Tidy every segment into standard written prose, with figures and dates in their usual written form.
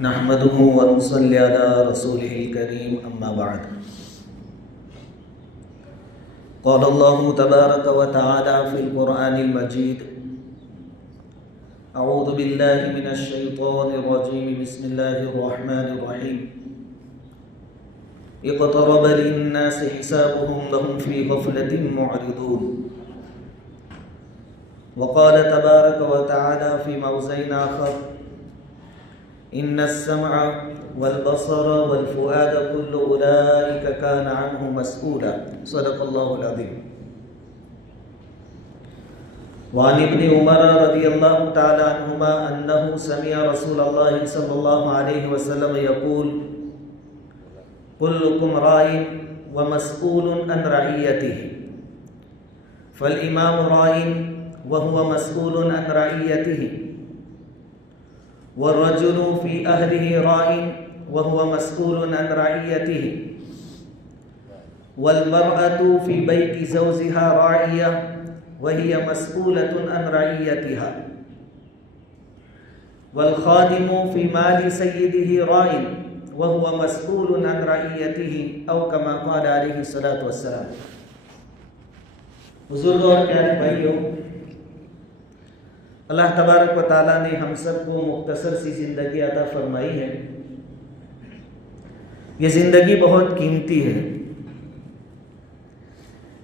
नहमदुहु व नुसल्ली अला रसूलिहिल करीम अम्मा बाद। क़ाल अल्लाहु तबारक व तआला फ़िल क़ुरआनिल मजीद अऊज़ु बिल्लाहि मिनश शैतानिर रजीम बिस्मिल्लाहिर रहमानिर रहीम इक़्तरब लिन्नासि हिसाबुहुम वहुम फ़ी ग़फ़लतिन मुअरिदून। व क़ाल तबारक व तआला फ़ी मौज़िन आख़र इन्नस्समअ वल बसर वल फ़ुआद कुल्लु उलाइका कान अन्हु मस्ऊला। सदक़ल्लाहुल अज़ीम। वान इब्न उमर रज़ियल्लाहु तआला अन्हुमा अन्नहु समिअ रसूलल्लाहि सल्लल्लाहु अलैहि वसल्लम यक़ूल कुल्लुकुम राइन व मस्ऊलुन अन रइयतिहि फल इमामु राइन व हुवा मस्ऊलुन अन रइयतिहि वर्रजुलु फ़ी अहलिहि राइन व हुवा मस्ऊलुन अन रइयतिहि वल मरअतु फ़ी बैति ज़ौजिहा राइया व हिय मस्ऊलतुन अन रइयतिहा वल खादिमु फ़ी मालि सय्यिदिहि राइन व हुवा मस्ऊलुन अन रइयतिहि औ कमा क़ाल अलैहि सलातु वस्सलाम। बुजुर्गों और प्यारे भाइयों, अल्लाह तबारक व तआला ने हम सबको मुख्तसर सी ज़िंदगी अता फरमाई है। ये ज़िंदगी बहुत कीमती है।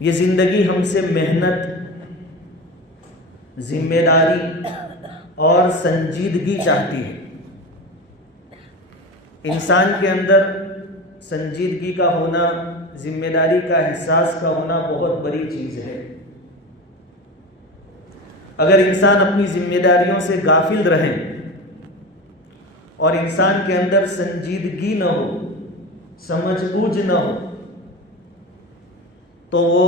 ये ज़िंदगी हमसे मेहनत, जिम्मेदारी और संजीदगी चाहती है। इंसान के अंदर संजीदगी का होना, जिम्मेदारी का एहसास का होना बहुत बड़ी चीज़ है। अगर इंसान अपनी जिम्मेदारियों से गाफिल रहे और इंसान के अंदर संजीदगी न हो, समझबूझ न हो, तो वो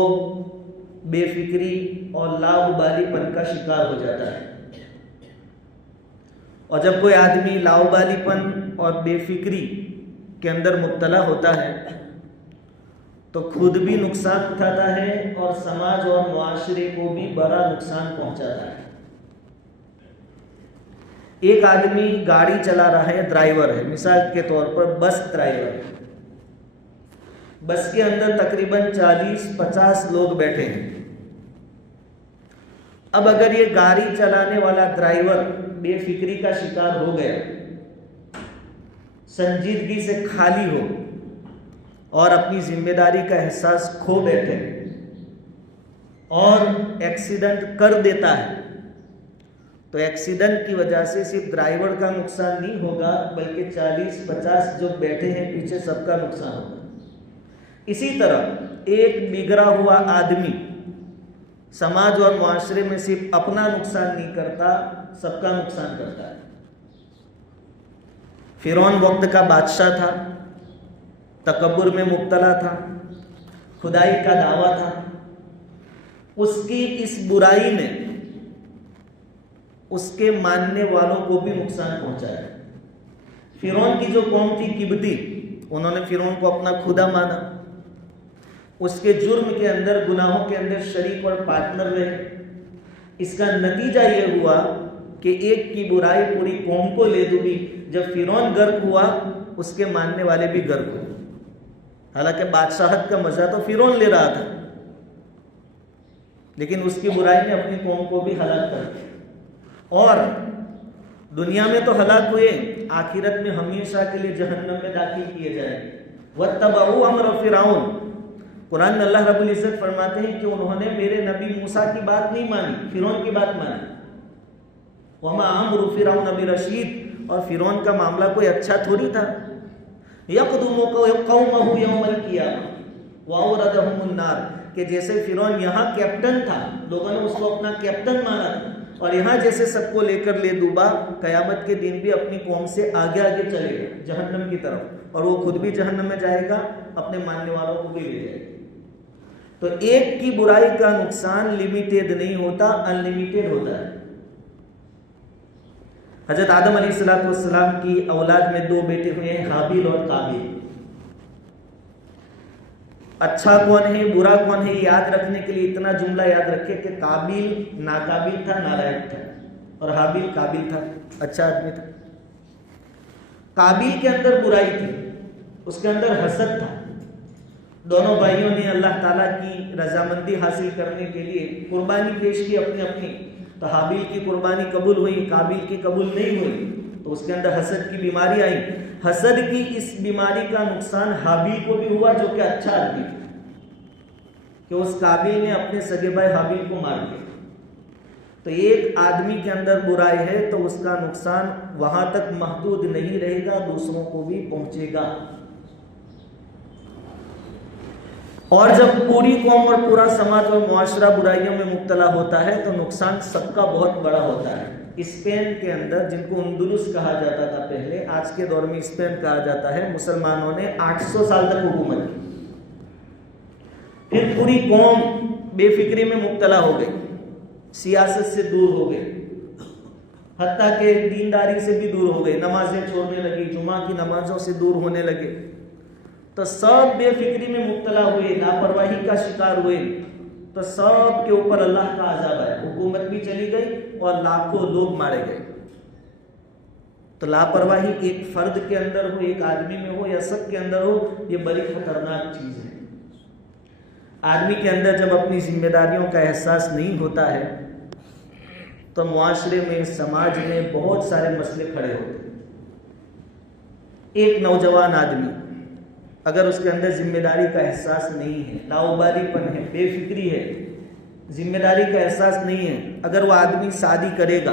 बेफिक्री और लाउबालीपन का शिकार हो जाता है। और जब कोई आदमी लाउबालीपन और बेफिक्री के अंदर मुब्तला होता है तो खुद भी नुकसान उठाता है और समाज और मुआशरे को भी बड़ा नुकसान पहुंचाता है। एक आदमी गाड़ी चला रहा है, ड्राइवर है, मिसाल के तौर पर बस ड्राइवर है। बस के अंदर तकरीबन 40-50 लोग बैठे हैं। अब अगर ये गाड़ी चलाने वाला ड्राइवर बेफिक्री का शिकार हो गया, संजीदगी से खाली हो और अपनी जिम्मेदारी का एहसास खो बैठे और एक्सीडेंट कर देता है, तो एक्सीडेंट की वजह से सिर्फ ड्राइवर का नुकसान नहीं होगा, बल्कि 40-50 जो बैठे हैं पीछे सबका नुकसान होगा। इसी तरह एक बिगड़ा हुआ आदमी समाज और मुआशरे में सिर्फ अपना नुकसान नहीं करता, सबका नुकसान करता है। फिरौन वक्त का बादशाह था, तकब्बुर में मुब्तला था, खुदाई का दावा था। उसकी इस बुराई ने उसके मानने वालों को भी नुकसान पहुंचाया। फिरौन की जो कौम थी किब्ती, उन्होंने फिरौन को अपना खुदा माना। उसके जुर्म के अंदर, गुनाहों के अंदर शरीक और पार्टनर रहे। इसका नतीजा ये हुआ कि एक की बुराई पूरी कौम को ले डूबी। जब फिरौन गर्क हुआ, उसके मानने वाले भी गर्क हुए। हालांकि बादशाहत का मजा तो फिरौन ले रहा था, लेकिन उसकी बुराई ने अपनी कौम को भी हलाक कर दिया। और दुनिया में तो हलाक हुए, आखिरत में हमेशा के लिए जहन्नम में दाखिल किए जाएंगे। वत्तबऊ अम्र फिरौन, कुरान में अल्लाह रब्बुल इज्जत फरमाते हैं कि उन्होंने मेरे नबी मूसा की बात नहीं मानी, फिरौन की बात मानी। वमा अम्रु फिरौन बिरशीद, और फिरौन का मामला कोई अच्छा थोड़ी था। यक़दुमु क़ौमहु यौमल क़ियामह व औरदहुमुन नार, कि जैसे फिरौन यहाँ कैप्टन था, लोगों ने उसको अपना कैप्टन माना था, और यहाँ जैसे सबको लेकर ले डूबा, क़यामत के दिन भी अपनी कौम से आगे आगे चलेगा जहन्नम की तरफ, और वो खुद भी जहन्नम में जाएगा, अपने मानने वालों को भी ले जाएगा। तो एक की बुराई का नुकसान लिमिटेड नहीं होता, अनलिमिटेड होता है। हजरत आदम अलैहिस्सलाम की औलाद में 2 बेटे हुए हैं, हाबिल और काबिल। अच्छा कौन है, बुरा कौन है, याद रखने के लिए इतना जुमला याद रखे कि काबिल नाकाबिल था, नालायक था, और हाबिल काबिल था, अच्छा आदमी था। काबिल के अंदर बुराई थी, उसके अंदर हसद था। दोनों भाइयों ने अल्लाह ताला की रजामंदी हासिल करने के लिए कुर्बानी पेश की अपनी अपनी। तो हाबिल की कुर्बानी कबूल हुई, काबिल की कबूल नहीं हुई, तो उसके अंदर हसद की बीमारी आई। हसद की इस बीमारी का नुकसान हाबिल को भी हुआ, जो कि अच्छा आदमी था, कि उस काबिल ने अपने सगे भाई हाबिल को मार दिया। तो एक आदमी के अंदर बुराई है तो उसका नुकसान वहां तक महदूद नहीं रहेगा, दूसरों को भी पहुंचेगा। और जब पूरी कौम और पूरा समाज और मुआशरा बुराइयों में मुब्तला होता है तो नुकसान सबका बहुत बड़ा होता है। स्पेन के अंदर, जिनको अंदलुस कहा जाता था पहले, आज के दौर में स्पेन कहा जाता है, मुसलमानों ने 800 साल तक हुकूमत की। फिर पूरी कौम बेफिक्री में मुब्तला हो गई, सियासत से दूर हो गई, हत्ता के दीनदारी से भी दूर हो गई, नमाजें छोड़ने लगी, जुमा की नमाजों से दूर होने लगे। तो सब बेफिक्री में मुब्तला हुए, लापरवाही का शिकार हुए, तो सब के ऊपर अल्लाह का अज़ाब आया। हुकूमत भी चली गई और लाखों लोग मारे गए। तो लापरवाही एक फर्द के अंदर हो, एक आदमी में हो या सब के अंदर हो, ये बड़ी खतरनाक चीज है। आदमी के अंदर जब अपनी जिम्मेदारियों का एहसास नहीं होता है तो मुआशरे में, समाज में बहुत सारे मसले खड़े होते हैं। एक नौजवान आदमी अगर उसके अंदर जिम्मेदारी का एहसास नहीं है, लाउबारीपन है, बेफिक्री है, जिम्मेदारी का एहसास नहीं है, अगर वो आदमी शादी करेगा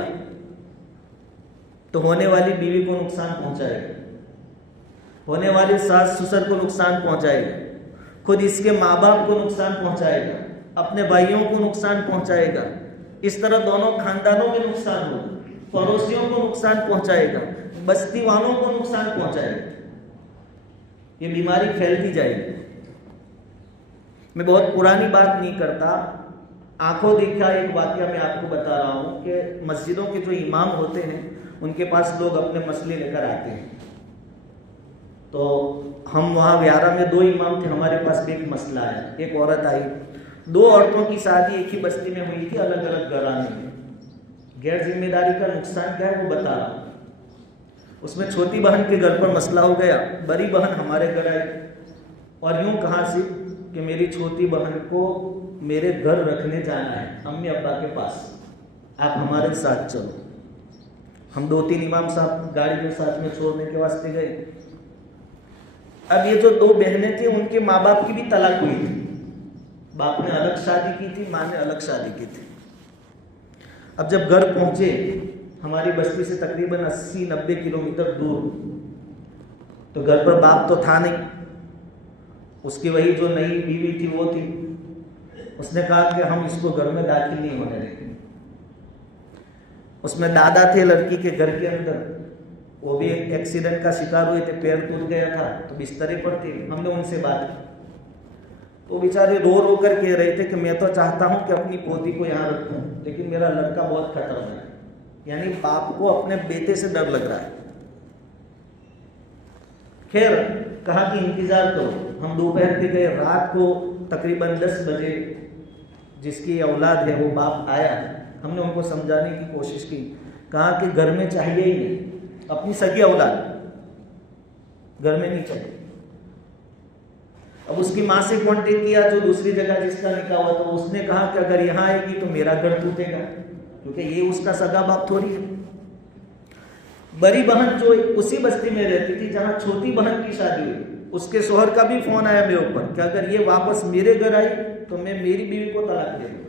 तो होने वाली बीवी को नुकसान पहुंचाएगा, होने वाले सास ससुर को नुकसान पहुंचाएगा, खुद इसके माँ बाप को नुकसान पहुंचाएगा, अपने भाइयों को नुकसान पहुंचाएगा, इस तरह दोनों खानदानों में नुकसान होगा, पड़ोसियों को नुकसान पहुंचाएगा, बस्ती वालों को नुकसान पहुंचाएगा। ये बीमारी फैलती जाएगी। मैं बहुत पुरानी बात नहीं करता, आंखों देखा एक वाकया मैं आपको बता रहा हूँ कि मस्जिदों के जो इमाम होते हैं उनके पास लोग अपने मसले लेकर आते हैं। तो हम वहाँ व्यारा में 2 इमाम थे, हमारे पास भी एक मसला आया। एक औरत आई, 2 औरतों की शादी एक ही बस्ती में हुई थी, अलग अलग घराने में। गैर जिम्मेदारी का नुकसान क्या है वो बता रहा हूँ। उसमें छोटी बहन के घर पर मसला हो गया, बड़ी बहन हमारे घर आई और यूं कहा से कि मेरी छोटी बहन को मेरे घर रखने जाना है, अम्मी अब्बा के पास, आप हमारे साथ चलो। हम 2-3 इमाम साहब गाड़ी के साथ में छोड़ने के वास्ते गए। अब ये जो 2 बहनें थी उनके माँ बाप की भी तलाक हुई थी, बाप ने अलग शादी की थी, माँ ने अलग शादी की थी। अब जब घर पहुंचे, हमारी बस्ती से तकरीबन 80-90 किलोमीटर दूर, तो घर पर बाप तो था नहीं, उसकी वही जो नई बीवी थी वो थी। उसने कहा कि हम इसको घर में दाखिल नहीं होने देंगे। उसमें दादा थे लड़की के घर के अंदर, वो भी एक एक्सीडेंट का शिकार हुए थे, पैर टूट गया था, तो बिस्तरे पर थे। हमने उनसे बात की तो बेचारे रो रो कर कह रहे थे कि मैं तो चाहता हूं कि अपनी पोती को यहाँ रखूं, लेकिन मेरा लड़का बहुत खतरनाक है। यानी बाप को अपने बेटे से डर लग रहा है। खैर कहा कि इंतजार करो। हम दोपहर के गए, रात को तकरीबन 10 बजे जिसकी औलाद है वो बाप आया। हमने उनको समझाने की कोशिश की, कहा कि घर में चाहिए ही नहीं, अपनी सगी औलाद घर में नहीं चाहिए। अब उसकी माँ से कांटेक्ट किया जो दूसरी जगह जिसका निकाह हुआ, तो उसने कहा कि अगर यहाँ आएगी तो मेरा घर टूटेगा, क्योंकि ये उसका सगा बाप थोड़ी है। बड़ी बहन जो उसी बस्ती में रहती थी जहाँ छोटी बहन की शादी हुई, उसके शोहर का भी फोन आया मेरे ऊपर कि अगर ये वापस मेरे घर आई तो मैं मेरी बीवी को तलाक दे दूंगा।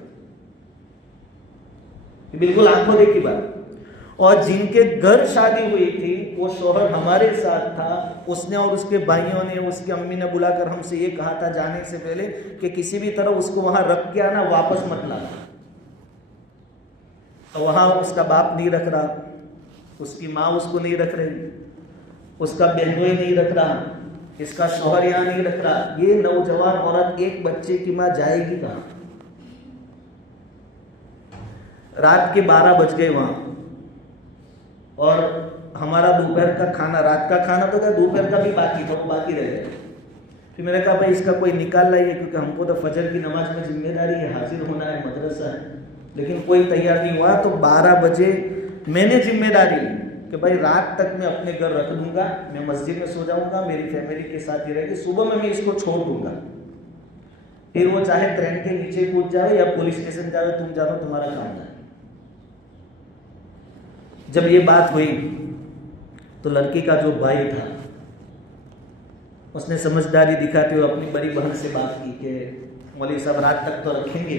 बिल्कुल आंखों देखी बात। और जिनके घर शादी हुई थी वो शोहर हमारे साथ था, उसने और उसके भाइयों ने, उसकी अम्मी ने बुलाकर हमसे ये कहा था जाने से पहले कि किसी भी तरह उसको वहां रख के आना, वापस मत लाना। तो वहां उसका बाप नहीं रख रहा, उसकी माँ उसको नहीं रख रही, उसका बहनोई नहीं रख रहा, इसका शोहर यहाँ नहीं रख रहा। ये नौजवान औरत एक बच्चे की माँ जाएगी कहाँ? रात के 12 बज गए वहां, और हमारा दोपहर का खाना, रात का खाना तो क्या दोपहर का भी बाकी था, बाकी रह गया। फिर मैंने कहा भाई इसका कोई निकाल लाइए, क्योंकि हमको तो फजर की नमाज में जिम्मेदारी है, हाजिर होना है, मदरसा है। लेकिन कोई तैयार नहीं हुआ। तो 12 बजे मैंने जिम्मेदारी ली कि भाई रात तक मैं अपने घर रख दूंगा, मैं मस्जिद में सो जाऊंगा, मेरी फैमिली के साथ ही रहेगी, सुबह में मैं इसको छोड़ दूंगा, फिर वो चाहे ट्रेन के नीचे कूद जाए या पुलिस स्टेशन जाए, तुम जानो, तुम्हारा काम है। जब ये बात हुई तो लड़की का जो भाई था उसने समझदारी दिखाते हुए अपनी बड़ी बहन से बात की कि मौलवी साहब रात तक तो रखेंगे,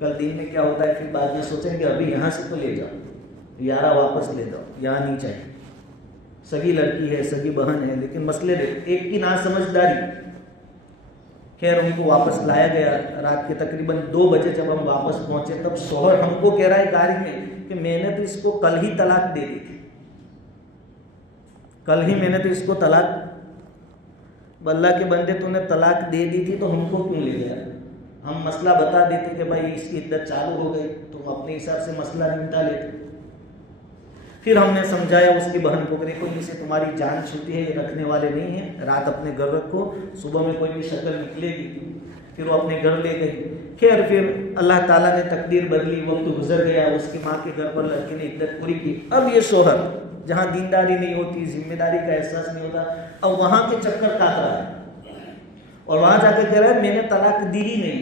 कल दिन में क्या होता है फिर बाद में सोचेंगे, अभी यहाँ से तो ले जाओ, यारा वापस ले जाओ, यहाँ नहीं चाहिए। सगी लड़की है, सगी बहन है, लेकिन मसले एक की ना समझदारी। खैर उनको वापस लाया गया। रात के तकरीबन 2 बजे जब हम वापस पहुंचे तब शोहर हमको कह रहा है गाड़ी में कि मैंने तो इसको कल ही तलाक दे दी थी, कल ही मैंने तो इसको तलाक, अल्लाह के बंदे तूने तलाक दे दी थी तो हमको क्यों ले गया? हम मसला बता देते कि भाई इसकी इद्दत चालू हो गई, तुम अपने हिसाब से मसला निपटा लेते। फिर हमने समझाया उसकी बहन को, देखो इसे तुम्हारी जान छूटी है, ये रखने वाले नहीं है, रात अपने घर रखो, सुबह में कोई भी शक्ल निकलेगी। फिर वो अपने घर ले गई। खैर फिर अल्लाह ताला ने तकदीर बदली, वक्त गुजर गया, उसकी माँ के घर पर लड़की ने इद्दत पूरी की। अब ये शोहर जहाँ दीनदारी नहीं होती, जिम्मेदारी का एहसास नहीं होता, अब वहाँ के चक्कर काट रहा है और वहाँ जाकर कह रहा है मैंने तलाक दी ही नहीं,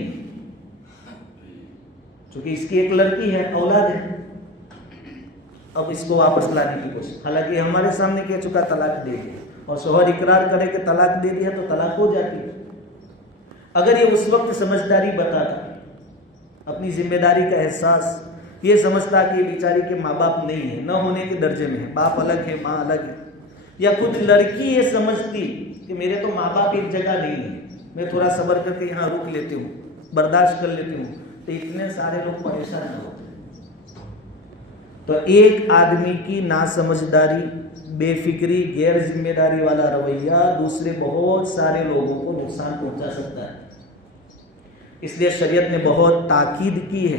क्योंकि इसकी एक लड़की है, औलाद है। अब इसको वापस लाने की कोशिश, हालांकि हमारे सामने कह चुका तलाक दे दिया, और शोहर इकरार करे कि तलाक दे दिया तो तलाक हो जाती है। अगर ये उस वक्त समझदारी बताता, अपनी जिम्मेदारी का एहसास, ये समझता कि बेचारी के माँ बाप नहीं है, न होने के दर्जे में है, बाप अलग है माँ अलग है, या खुद लड़की ये समझती कि मेरे तो माँ बाप एक जगह नहीं है, मैं थोड़ा सब्र करके यहाँ रुक लेती हूँ, बर्दाश्त कर लेती हूँ, तो इतने सारे लोग परेशान न होते। तो एक आदमी की नासमझदारी, बेफिक्री, गैर जिम्मेदारी वाला रवैया दूसरे बहुत सारे लोगों को नुकसान पहुंचा सकता है। इसलिए शरीयत ने बहुत ताकीद की है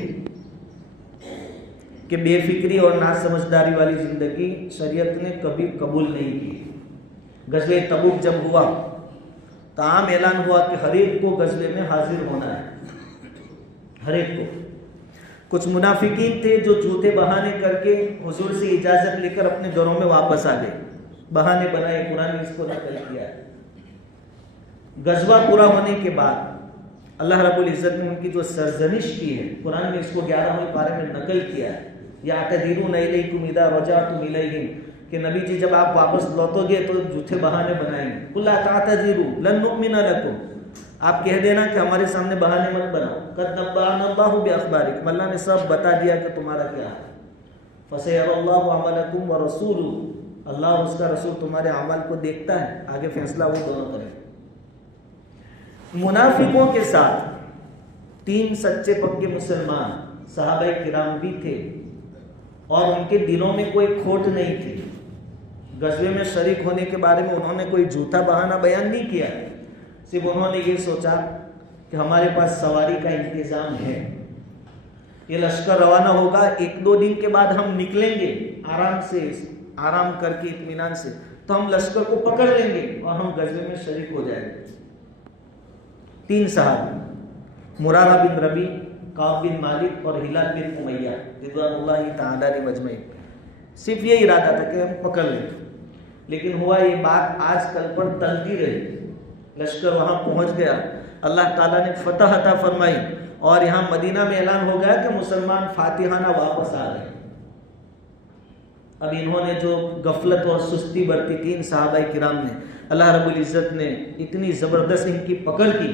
कि बेफिक्री और नासमझदारी वाली जिंदगी शरीयत ने कभी कबूल नहीं की। गज़वे तबूक जब हुआ तो आम ऐलान हुआ कि हर एक को गज़वे में हाजिर होना है, हर एक को। कुछ मुनाफिकीन थे जो झूठे बहाने करके हुजूर से इजाजत लेकर अपने घरों में वापस आ गए, बहाने बनाए, कुरान ने इसको नकल किया। गज़वा पूरा होने के बाद अल्लाह रब्बुल इज़्ज़त ने उनकी जो सरजनिश की है, कुरान ने इसको 11वें पारे में नकल किया है। या तदीरून इलैकुम इज़ा रजातुम इलैहिम, कि नबी जी जब आप वापस लौटोगे तो झूठे बहाने बनाएंगे। कुल ला तातज़िरू लन नुमिना लकुम, आप कह देना कि हमारे सामने बहाने मत बनाओ। कद नब्बाना अल्लाहु बिअख़बारिकुम, अल्लाह ने सब बता दिया कि तुम्हारा क्या है। फसयरल्लाहु अमलकुम व रसूलुहु, अल्लाह उसका रसूल तुम्हारे अमल को देखता है, आगे फैसला वो दोनों करेंगे। मुनाफिकों के साथ 3 सच्चे पक्के मुसलमान सहाबाए किराम भी थे और उनके दिलों में कोई खोट नहीं थी। गज़वे में शरीक होने के बारे में उन्होंने कोई झूठा बहाना बयान नहीं किया, सिर्फ उन्होंने ये सोचा कि हमारे पास सवारी का इंतजाम है, ये लश्कर रवाना होगा, 1-2 दिन के बाद हम निकलेंगे आराम से, आराम करके इत्मीनान से, तो हम लश्कर को पकड़ लेंगे और हम गज़वे में शरीक हो जाएंगे। 3 सहाबी, मुरारा बिन रबी, काब बिन मालिक और हिलाल बिन उमैया रिज़वानुल्लाहि तआला अलैहिम अजमईन, सिर्फ ये इरादा था कि हम पकड़ लेंगे। लेकिन हुआ ये बात आज कल पर टलती रही, लश्कर वहाँ पहुँच गया, अल्लाह ताला ने फतह अता फरमाई और यहाँ मदीना में ऐलान हो गया कि मुसलमान फातिहाना वापस आ गए। अब इन्होंने जो गफलत और सुस्ती बरती 3 सहाबाए किराम ने, अल्लाह रब्बुल इज़्ज़त ने इतनी ज़बरदस्त इनकी पकड़ की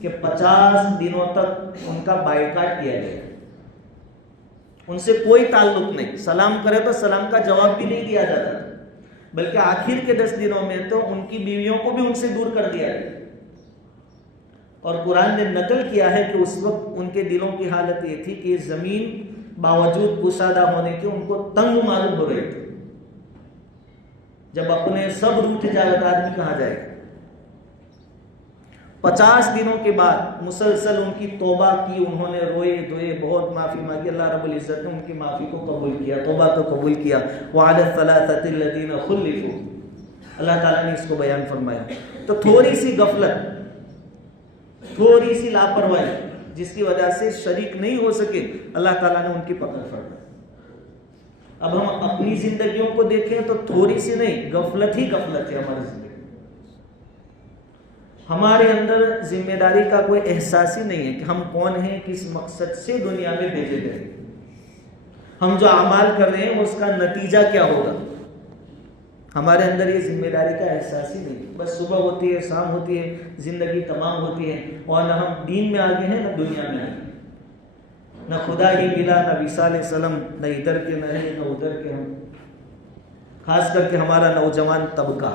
कि 50 दिनों तक उनका बायकाट किया गया, उनसे कोई ताल्लुक नहीं, सलाम करे तो सलाम का जवाब भी नहीं दिया जाता, बल्कि आखिर के 10 दिनों में तो उनकी बीवियों को भी उनसे दूर कर दिया गया। और कुरान ने नकल किया है कि उस वक्त उनके दिलों की हालत ये थी कि ज़मीन बावजूद कुशादा होने के उनको तंग मालूम हो रही थी। जब अपने सब रूठ जाए तो आदमी कहाँ जाएगा। 50 दिनों के बाद मुसलसल उनकी तौबा की, उन्होंने रोए धोए, बहुत माफ़ी मांगी, अल्लाह रब्बुल इज़्ज़त ने उनकी माफ़ी को कबूल किया, तौबा को कबूल किया। वअला सलासतिल लज़ीना खुलिफू, अल्लाह ताला ने इसको बयान फरमाया। तो थोड़ी सी गफलत, थोड़ी सी लापरवाही जिसकी वजह से शरीक नहीं हो सके, अल्लाह ताला ने उनकी पकड़ फरमाई। अब हम अपनी जिंदगियों को देखें तो थोड़ी सी नहीं, गफलत ही गफलत है हमारी जिंदगी। हमारे अंदर जिम्मेदारी का कोई एहसास ही नहीं है कि हम कौन हैं, किस मकसद से दुनिया में भेजे गए, हम जो अमाल कर रहे हैं उसका नतीजा क्या होगा। हमारे अंदर ये जिम्मेदारी का एहसास ही नहीं। बस सुबह होती है, शाम होती है, जिंदगी तमाम होती है, और न हम दीन में आगे हैं न दुनिया में आगे, न खुदा ही मिला, न विसाल सलम, न इधर के न है न उधर के हम। खास करके हमारा नौजवान तबका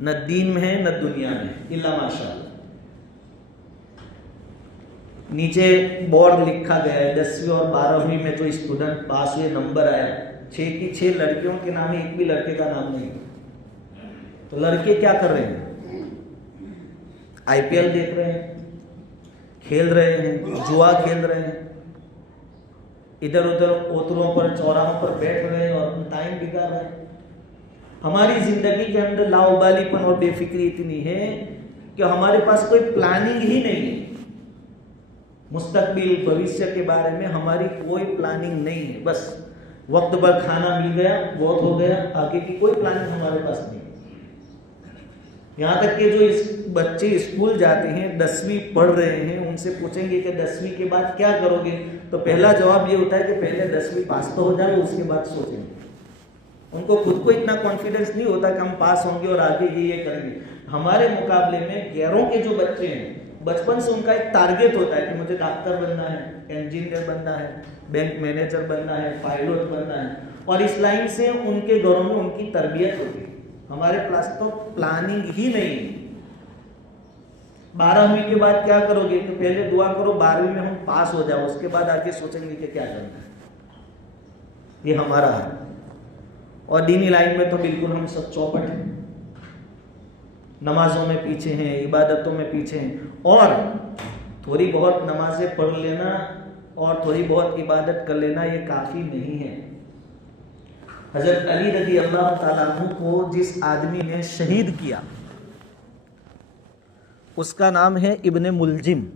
न दीन में है न दुनिया में, इल्ला माशाअल्लाह। नीचे बोर्ड लिखा गया है 10वीं और 12वीं में जो स्टूडेंट पास हुए, नंबर आया 6 की 6 लड़कियों के नाम है, एक भी लड़के का नाम नहीं। तो लड़के क्या कर रहे हैं? आईपीएल देख रहे हैं, खेल रहे हैं, जुआ खेल रहे हैं, इधर उधर ओतरों पर चौराहों पर बैठ रहे हैं और टाइम बिगाड़ रहे हैं। हमारी जिंदगी के अंदर लाउबालीपन और बेफिक्री इतनी है कि हमारे पास कोई प्लानिंग ही नहीं है। मुस्तकबिल भविष्य के बारे में हमारी कोई प्लानिंग नहीं है। बस वक्त पर खाना मिल गया, बहुत हो गया, आगे की कोई प्लानिंग हमारे पास नहीं। यहाँ तक कि जो इस बच्चे स्कूल जाते हैं, 10वीं पढ़ रहे हैं, उनसे पूछेंगे कि 10वीं के बाद क्या करोगे, तो पहला जवाब ये होता है कि पहले 10वीं पास तो हो जाए, उसके बाद सोचेंगे। उनको खुद को इतना कॉन्फिडेंस नहीं होता कि हम पास होंगे और आगे ये करेंगे। हमारे मुकाबले में गैरों के जो बच्चे हैं, बचपन से उनका एक टारगेट होता है कि मुझे डॉक्टर बनना है, इंजीनियर बनना है, बैंक मैनेजर बनना है, पायलट बनना है, और इस लाइन से उनके घरों में उनकी तरबियत होती है। हमारे पास तो प्लानिंग ही नहीं है। 12वीं के बाद क्या करोगे, तो पहले दुआ करो 12वीं में हम पास हो जाओ, उसके बाद आगे सोचेंगे कि क्या करना है। ये हमारा है। और दीनी लाइन में तो बिल्कुल हम सब चौपट हैं, नमाजों में पीछे हैं, इबादतों में पीछे हैं, और थोड़ी बहुत नमाजें पढ़ लेना और थोड़ी बहुत इबादत कर लेना ये काफ़ी नहीं है। हजरत अली रज़ी अल्लाह ताला अन्हु को जिस आदमी ने शहीद किया उसका नाम है इब्ने मुलजिम,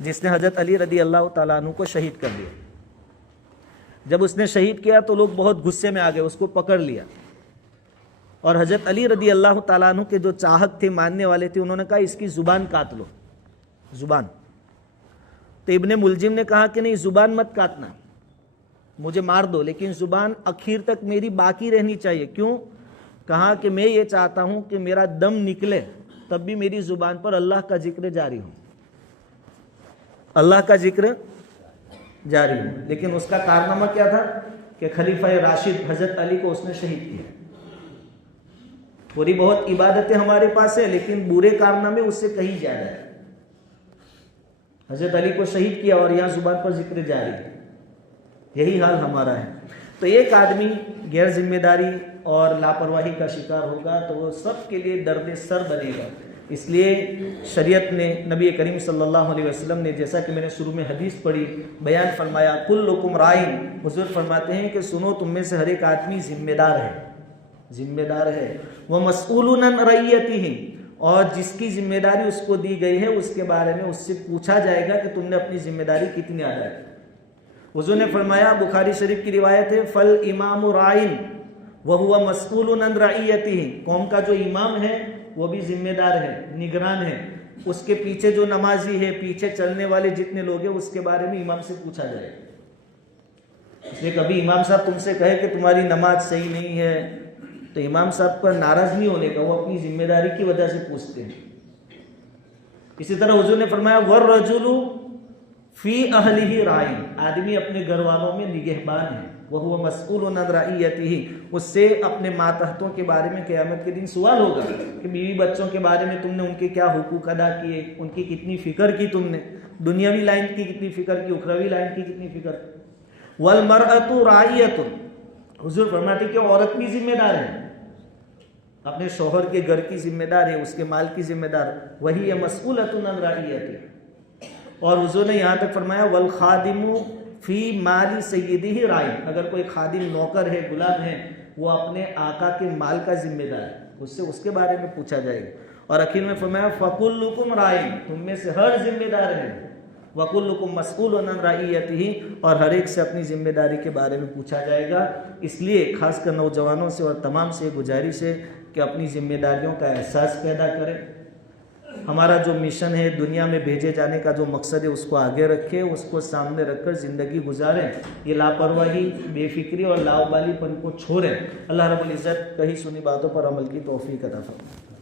जिसने हजरत अली रज़ी अल्लाह ताला अन्हु को शहीद कर दिया। जब उसने शहीद किया तो लोग बहुत गुस्से में आ गए, उसको पकड़ लिया, और हजरत अली रज़ी अल्लाह ताला अन्हु के जो चाहक थे, मानने वाले थे, उन्होंने कहा इसकी ज़ुबान काट लो, ज़ुबान। तो इब्ने मुलजिम ने कहा कि नहीं, ज़ुबान मत काटना, मुझे मार दो, लेकिन ज़ुबान आखिर तक मेरी बाकी रहनी चाहिए। क्यों? कहा कि मैं ये चाहता हूँ कि मेरा दम निकले तब भी मेरी ज़ुबान पर अल्लाह का जिक्र जारी हो, अल्लाह का जिक्र जारी हो। लेकिन उसका कारनामा क्या था कि खलीफा राशिद हजरत अली को उसने शहीद किया। थोड़ी बहुत इबादतें हमारे पास है, लेकिन बुरे कारनामे उससे कहीं ज्यादा है। हजरत अली को शहीद किया और यहाँ जुबान पर जिक्र जारी है। यही हाल हमारा है। तो एक आदमी गैर जिम्मेदारी और लापरवाही का शिकार होगा तो वो सब के लिए दर्द सर बनेगा। इसलिए शरीयत ने, नबी करीम सल्लल्लाहु अलैहि वसल्लम ने, जैसा कि मैंने शुरू में हदीस पढ़ी, बयान फरमाया कुल्लुकुम राइन। हुज़ूर फरमाते हैं कि सुनो, तुम में से हर एक आदमी जिम्मेदार है, जिम्मेदार है। वह मसऊलुन अन रइयतिही, और जिसकी जिम्मेदारी उसको दी गई है उसके बारे में उससे पूछा जाएगा कि तुमने अपनी जिम्मेदारी कितनी अदा की। हुज़ूर ने फरमाया, बुखारी शरीफ की रिवायत है, फल इमाम राइन वह हुआ मसऊलुन अन रइयतिही। कौम का जो इमाम है वो भी जिम्मेदार है, निगरान है। उसके पीछे जो नमाजी है, पीछे चलने वाले जितने लोग हैं, उसके बारे में इमाम से पूछा जाएगा। इसलिए कभी इमाम साहब तुमसे कहे कि तुम्हारी नमाज सही नहीं है तो इमाम साहब पर नाराज नहीं होने का, वो अपनी जिम्मेदारी की वजह से पूछते हैं। इसी तरह हुजूर ने फरमाया, वर रजुलु फी अहलिही राइन, आदमी अपने घर वालों में निगहबान है। वह हुआ मसऊलुन अन रइयतिही, उससे अपने मातहतों के बारे में क़यामत के दिन सवाल होगा कि बीवी बच्चों के बारे में तुमने उनके क्या हुकूक अदा किए, उनकी कितनी फ़िक्र की, तुमने दुनियावी लाइन की कितनी फ़िक्र की, उखरवी लाइन की कितनी फ़िक्र। वल मरअतु राइयतुन, हुजूर फरमाते कि औरत भी जिम्मेदार है, अपने शौहर के घर की जिम्मेदार है, उसके माल की जिम्मेदार, वही है मसऊलतुन अन रइयतिही। और हुजूर ने यहाँ तक फरमाया, वल खादिमु फी माली सय्यदिही राइन, अगर कोई खादिम नौकर है, गुलाम है, वो अपने आका के माल का जिम्मेदार है, उससे उसके बारे में पूछा जाएगा। और आखिर में फरमाया, फकुल्लुकुम राइन, तुम में से हर जिम्मेदार है। वकुल्लुकुम मसऊलुन अन रइयतिही, और हर एक से अपनी जिम्मेदारी के बारे में पूछा जाएगा। इसलिए खासकर नौजवानों से और तमाम से गुजारिश है कि अपनी जिम्मेदारियों का एहसास पैदा करें। हमारा जो मिशन है, दुनिया में भेजे जाने का जो मकसद है, उसको आगे रखें, उसको सामने रखकर ज़िंदगी गुजारें। ये लापरवाही, बेफिक्री और लावाबालीपन को छोड़ें। अल्लाह रब्बुल इज़्ज़त कही सुनी बातों पर अमल की तौफीक अता फरमाए।